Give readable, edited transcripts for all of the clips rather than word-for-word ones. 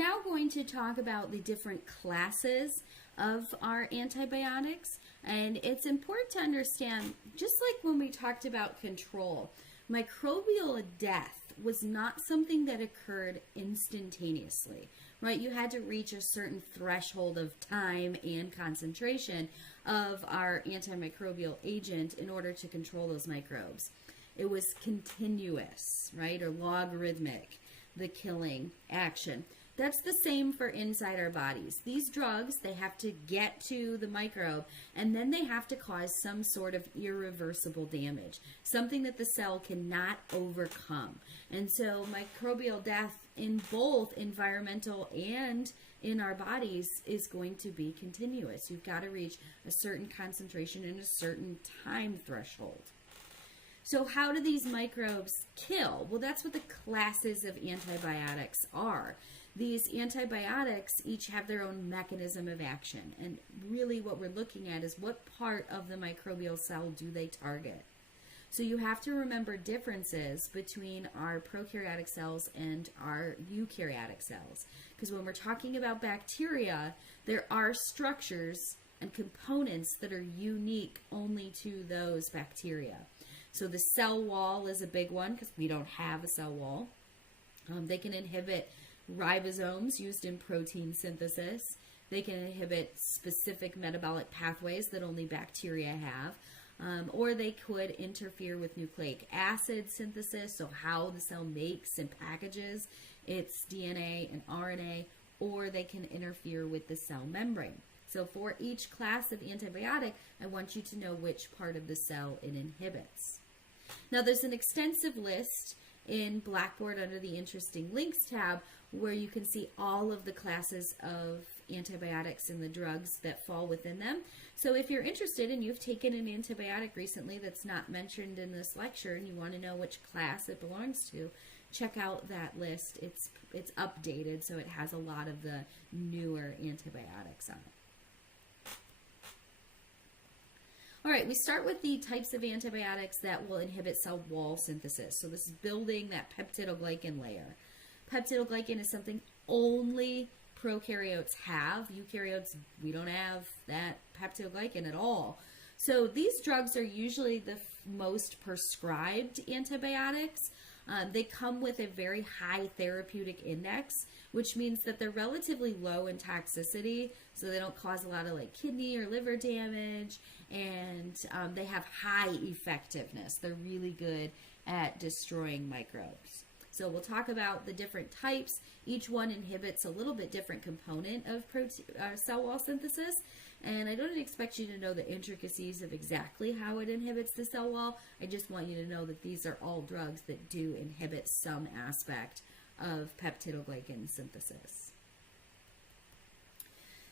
now going to talk about the different classes of our antibiotics. And it's important to understand, just like when we talked about control, microbial death was not something that occurred instantaneously, right? You had to reach a certain threshold of time and concentration of our antimicrobial agent in order to control those microbes. It was continuous, right, or logarithmic, the killing action. That's the same for inside our bodies. These drugs, they have to get to the microbe, and then they have to cause some sort of irreversible damage, something that the cell cannot overcome. And so microbial death in both environmental and in our bodies is going to be continuous. You've got to reach a certain concentration and a certain time threshold. So how do these microbes kill? Well, that's what the classes of antibiotics are. These antibiotics each have their own mechanism of action. And really what we're looking at is what part of the microbial cell do they target. So you have to remember differences between our prokaryotic cells and our eukaryotic cells. Because when we're talking about bacteria, there are structures and components that are unique only to those bacteria. So the cell wall is a big one because we don't have a cell wall. They can inhibit ribosomes used in protein synthesis. They can inhibit specific metabolic pathways that only bacteria have. Or they could interfere with nucleic acid synthesis, so how the cell makes and packages its DNA and RNA, or they can interfere with the cell membrane. So for each class of antibiotic, I want you to know which part of the cell it inhibits. Now there's an extensive list in Blackboard under the Interesting Links tab where you can see all of the classes of antibiotics and the drugs that fall within them. So if you're interested and you've taken an antibiotic recently that's not mentioned in this lecture and you want to know which class it belongs to, check out that list. It's updated, so it has a lot of the newer antibiotics on it. All right, we start with the types of antibiotics that will inhibit cell wall synthesis. So this is building that peptidoglycan layer. Peptidoglycan is something only prokaryotes have. Eukaryotes, we don't have that peptidoglycan at all. So these drugs are usually the most prescribed antibiotics. They come with a very high therapeutic index, which means that they're relatively low in toxicity, so they don't cause a lot of like kidney or liver damage, and they have high effectiveness. They're really good at destroying microbes. So we'll talk about the different types. Each one inhibits a little bit different component of cell wall synthesis. And I don't expect you to know the intricacies of exactly how it inhibits the cell wall. I just want you to know that these are all drugs that do inhibit some aspect of peptidoglycan synthesis.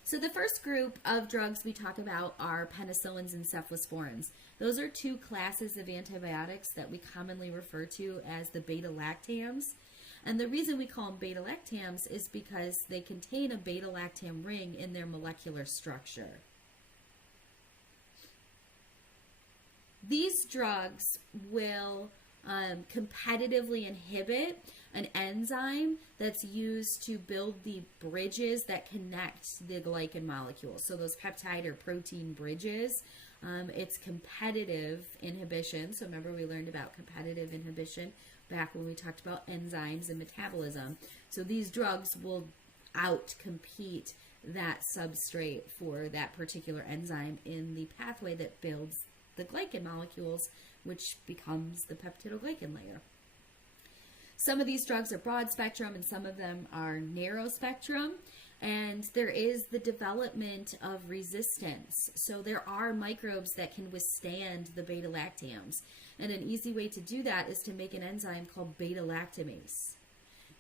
So the first group of drugs we talk about are penicillins and cephalosporins. Those are two classes of antibiotics that we commonly refer to as the beta-lactams. And the reason we call them beta-lactams is because they contain a beta-lactam ring in their molecular structure. These drugs will competitively inhibit an enzyme that's used to build the bridges that connect the glycan molecules. So those peptide or protein bridges, it's competitive inhibition. So remember we learned about competitive inhibition back when we talked about enzymes and metabolism. So these drugs will out-compete that substrate for that particular enzyme in the pathway that builds the glycan molecules, which becomes the peptidoglycan layer. Some of these drugs are broad spectrum and some of them are narrow spectrum. And there is the development of resistance. So there are microbes that can withstand the beta-lactams. And an easy way to do that is to make an enzyme called beta-lactamase.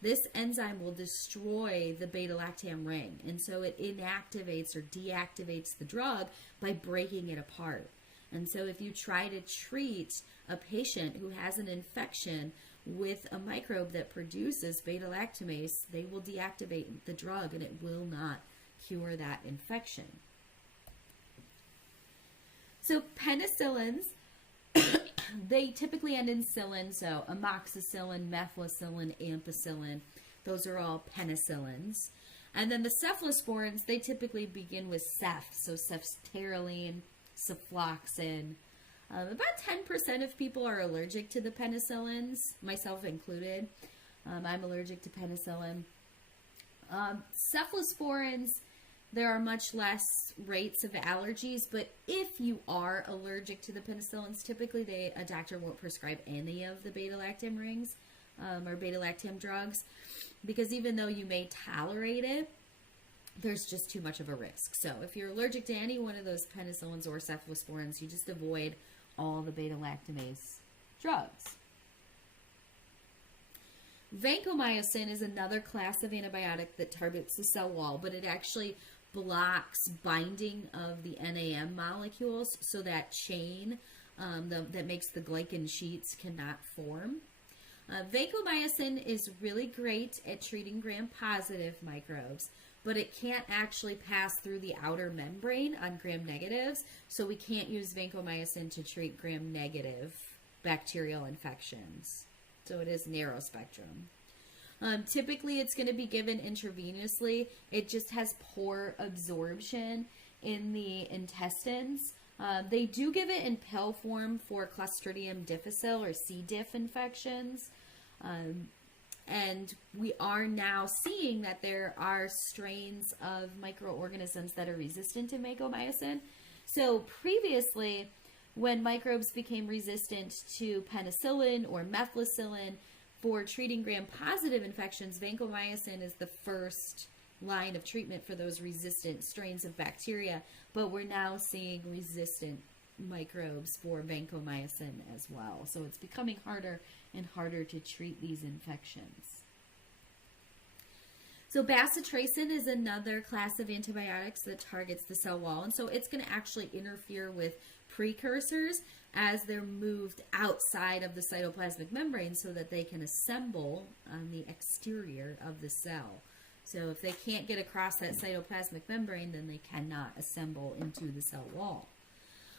This enzyme will destroy the beta-lactam ring. And so it inactivates or deactivates the drug by breaking it apart. And so if you try to treat a patient who has an infection with a microbe that produces beta-lactamase, they will deactivate the drug and it will not cure that infection. So penicillins, they typically end in cillin, so amoxicillin, methicillin, ampicillin. Those are all penicillins. And then the cephalosporins, they typically begin with ceph, so ceftaroline, cephalexin. About 10% of people are allergic to the penicillins, myself included. I'm allergic to penicillin. Cephalosporins, there are much less rates of allergies, but if you are allergic to the penicillins, typically a doctor won't prescribe any of the beta-lactam rings or beta-lactam drugs, because even though you may tolerate it, there's just too much of a risk. So if you're allergic to any one of those penicillins or cephalosporins, you just avoid all the beta-lactamase drugs. Vancomycin is another class of antibiotic that targets the cell wall, but it actually blocks binding of the NAM molecules, so that chain that makes the glycan sheets cannot form. Vancomycin is really great at treating gram-positive microbes, but it can't actually pass through the outer membrane on gram-negatives, so we can't use vancomycin to treat gram-negative bacterial infections. So it is narrow spectrum. Typically, it's going to be given intravenously. It just has poor absorption in the intestines. They do give it in pill form for Clostridium difficile or C. diff infections. And we are now seeing that there are strains of microorganisms that are resistant to vancomycin. So previously, when microbes became resistant to penicillin or methicillin for treating gram-positive infections, vancomycin is the first line of treatment for those resistant strains of bacteria, but we're now seeing resistant microbes for vancomycin as well. So it's becoming harder and harder to treat these infections. So bacitracin is another class of antibiotics that targets the cell wall, and so it's going to actually interfere with precursors as they're moved outside of the cytoplasmic membrane so that they can assemble on the exterior of the cell. So if they can't get across that cytoplasmic membrane, then they cannot assemble into the cell wall.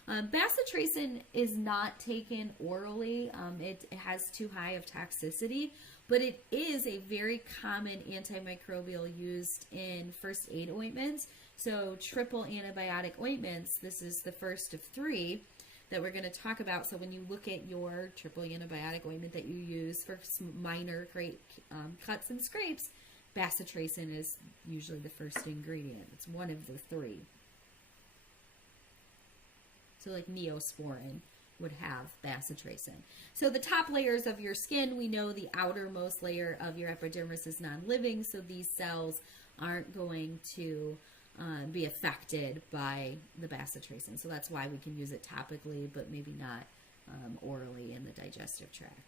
Bacitracin is not taken orally. It has too high of toxicity, but it is a very common antimicrobial used in first aid ointments. So triple antibiotic ointments, this is the first of 3 that we're going to talk about. So when you look at your triple antibiotic ointment that you use for minor cuts and scrapes, bacitracin is usually the first ingredient. It's one of the 3. So like Neosporin would have bacitracin. So the top layers of your skin, we know the outermost layer of your epidermis is non-living, so these cells aren't going to be affected by the bacitracin. So that's why we can use it topically, but maybe not orally in the digestive tract.